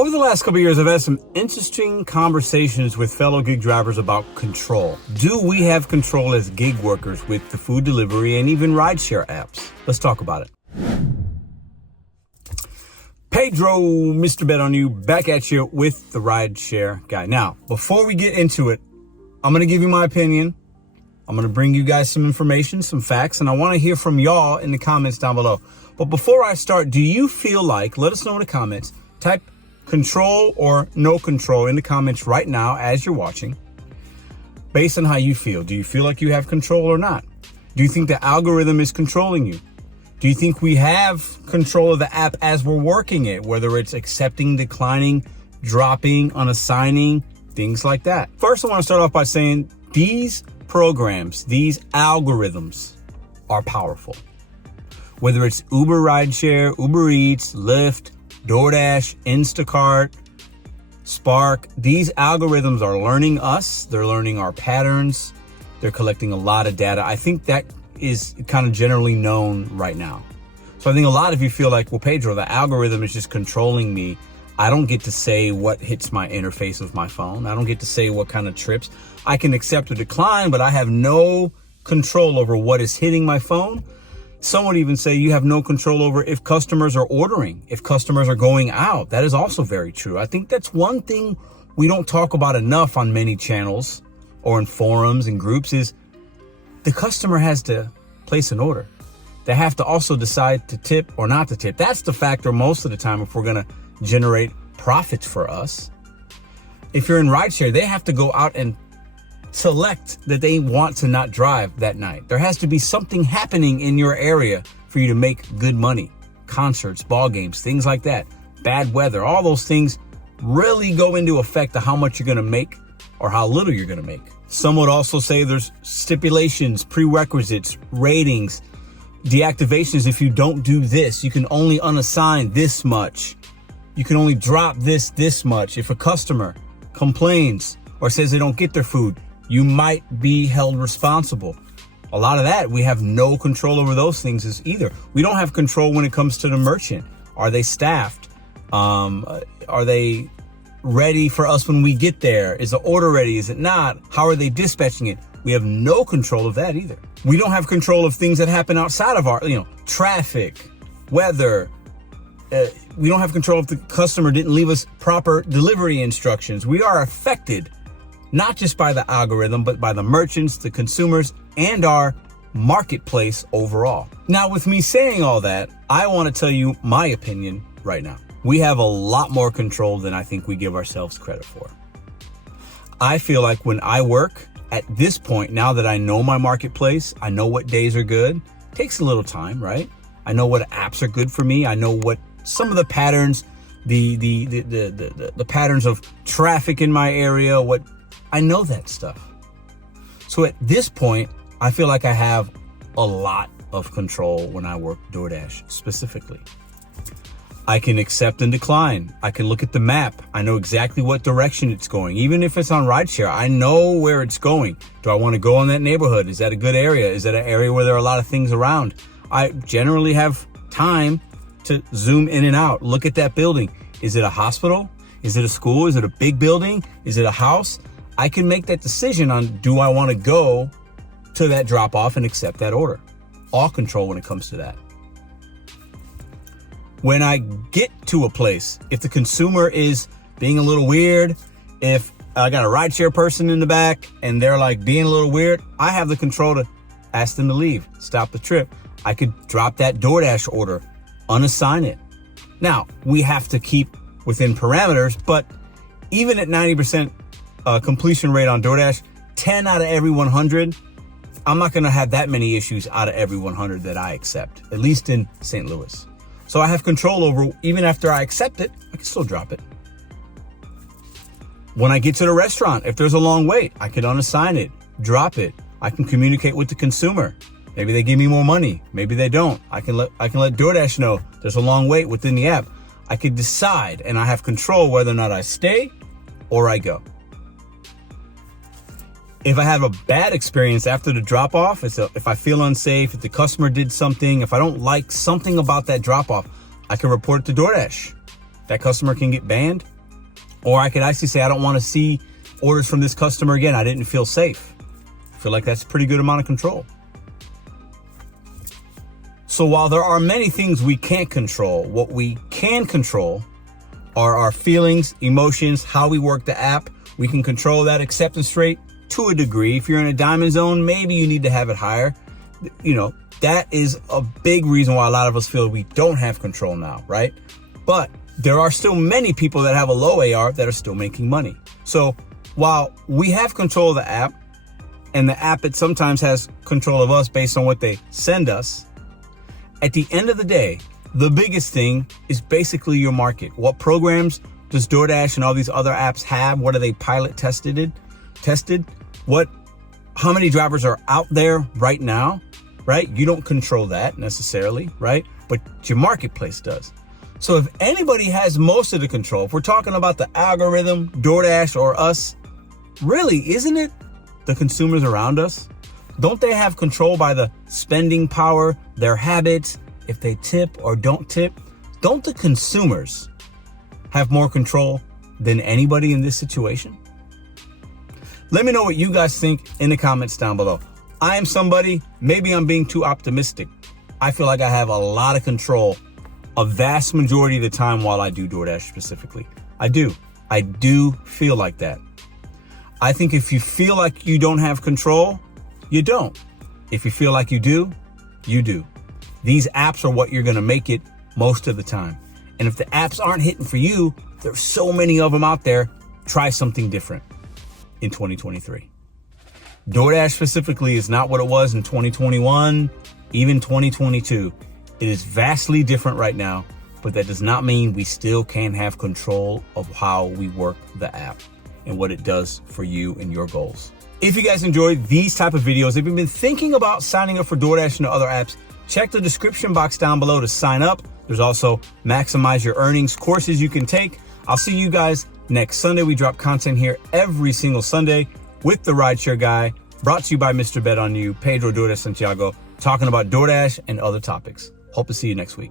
Over the last couple of years, I've had some interesting conversations with fellow gig drivers about control. Do we have control as gig workers with the food delivery and even rideshare apps? Let's talk about it. Pedro, Mr. Bet on You, back at you with the RideShare Guy. Now, before we get into it, I'm going to give you my opinion. I'm going to bring you guys some information, some facts, and I want to hear from y'all in the comments down below. But before I start, do you feel like, let us know in the comments, type control or no control in the comments right now as you're watching, based on how you feel. Do you feel like you have control or not? Do you think the algorithm is controlling you? Do you think we have control of the app as we're working it, whether it's accepting, declining, dropping, unassigning, things like that? First, I want to start off by saying these programs, these algorithms are powerful. Whether it's Uber Rideshare, Uber Eats, Lyft, Doordash, Instacart, Spark, these algorithms are learning us. They're learning our patterns. They're collecting a lot of data. I think that is kind of generally known right now. So I think a lot of you feel like, well, Pedro, the algorithm is just controlling me. I don't get to say what hits my interface of my phone. I don't get to say what kind of trips. I can accept or decline, but I have no control over what is hitting my phone. Some would even say you have no control over if customers are ordering, if customers are going out. That is also very true. I think that's one thing we don't talk about enough on many channels or in forums and groups is the customer has to place an order. They have to also decide to tip or not to tip. That's the factor most of the time if we're going to generate profits for us. If you're in rideshare, they have to go out and select that they want to not drive that night. There has to be something happening in your area for you to make good money. Concerts, ball games, things like that. Bad weather, all those things really go into effect to how much you're going to make or how little you're going to make. Some would also say there's stipulations, prerequisites, ratings, deactivations. If you don't do this, you can only unassign this much. You can only drop this much. If a customer complains or says they don't get their food, you might be held responsible. A lot of that, we have no control over those things as either. We don't have control when it comes to the merchant. Are they staffed? Are they ready for us when we get there? Is the order ready? Is it not? How are they dispatching it? We have no control of that either. We don't have control of things that happen outside of our, traffic, weather. We don't have control if the customer didn't leave us proper delivery instructions. We are affected not just by the algorithm, but by the merchants, the consumers, and our marketplace overall. Now, with me saying all that, I want to tell you my opinion right now. We have a lot more control than I think we give ourselves credit for. I feel like when I work at this point, now that I know my marketplace, I know what days are good. It takes a little time, right? I know what apps are good for me. I know what some of the patterns, the patterns of traffic in my area, I know that stuff. So at this point, I feel like I have a lot of control when I work DoorDash specifically. I can accept and decline. I can look at the map. I know exactly what direction it's going. Even if it's on rideshare, I know where it's going. Do I want to go in that neighborhood? Is that a good area? Is that an area where there are a lot of things around? I generally have time to zoom in and out. Look at that building. Is it a hospital? Is it a school? Is it a big building? Is it a house? I can make that decision on, do I want to go to that drop off and accept that order? All control when it comes to that. When I get to a place, if the consumer is being a little weird, if I got a rideshare person in the back and they're like being a little weird, I have the control to ask them to leave, stop the trip. I could drop that DoorDash order, unassign it. Now, we have to keep within parameters, but even at 90% completion rate on DoorDash, 10 out of every 100, I'm not going to have that many issues out of every 100 that I accept, at least in St. Louis. So I have control over, even after I accept it, I can still drop it. When I get to the restaurant, if there's a long wait, I can unassign it, drop it. I can communicate with the consumer. Maybe they give me more money. Maybe they don't. I can let DoorDash know there's a long wait within the app. I could decide, and I have control whether or not I stay or I go. If I have a bad experience after the drop off, if I feel unsafe, if the customer did something, if I don't like something about that drop off, I can report it to DoorDash. that customer can get banned. Or I could actually say, I don't want to see orders from this customer again. I didn't feel safe. I feel like that's a pretty good amount of control. So while there are many things we can't control, what we can control are our feelings, emotions, how we work the app. We can control that acceptance rate to a degree. If you're in a diamond zone, maybe you need to have it higher. You know, that is a big reason why a lot of us feel we don't have control now, right? But there are still many people that have a low AR that are still making money. So while we have control of the app, and the app, it sometimes has control of us based on what they send us, at the end of the day, the biggest thing is basically your market. What programs does DoorDash and all these other apps have? What are they pilot tested? How many drivers are out there right now, right? You don't control that necessarily, right? But your marketplace does. So if anybody has most of the control, if we're talking about the algorithm, DoorDash or us, really, isn't it the consumers around us? Don't they have control by the spending power, their habits, if they tip or don't tip? Don't the consumers have more control than anybody in this situation? Let me know what you guys think in the comments down below. I am somebody, maybe I'm being too optimistic. I feel like I have a lot of control a vast majority of the time while I do DoorDash specifically. I do feel like that. I think if you feel like you don't have control, you don't. If you feel like you do, you do. These apps are what you're going to make it most of the time. And if the apps aren't hitting for you, there's so many of them out there. Try something different in 2023. DoorDash specifically is not what it was in 2021, even 2022. It is vastly different right now, but that does not mean we still can't have control of how we work the app and what it does for you and your goals. If you guys enjoyed these type of videos, if you've been thinking about signing up for DoorDash and other apps, check the description box down below to sign up. There's also Maximize Your Earnings courses you can take. I'll see you guys next Sunday. We drop content here every single Sunday with the RideShare Guy, brought to you by Mr. Bet on You, Pedro, Doordash, Santiago, talking about DoorDash and other topics. Hope to see you next week.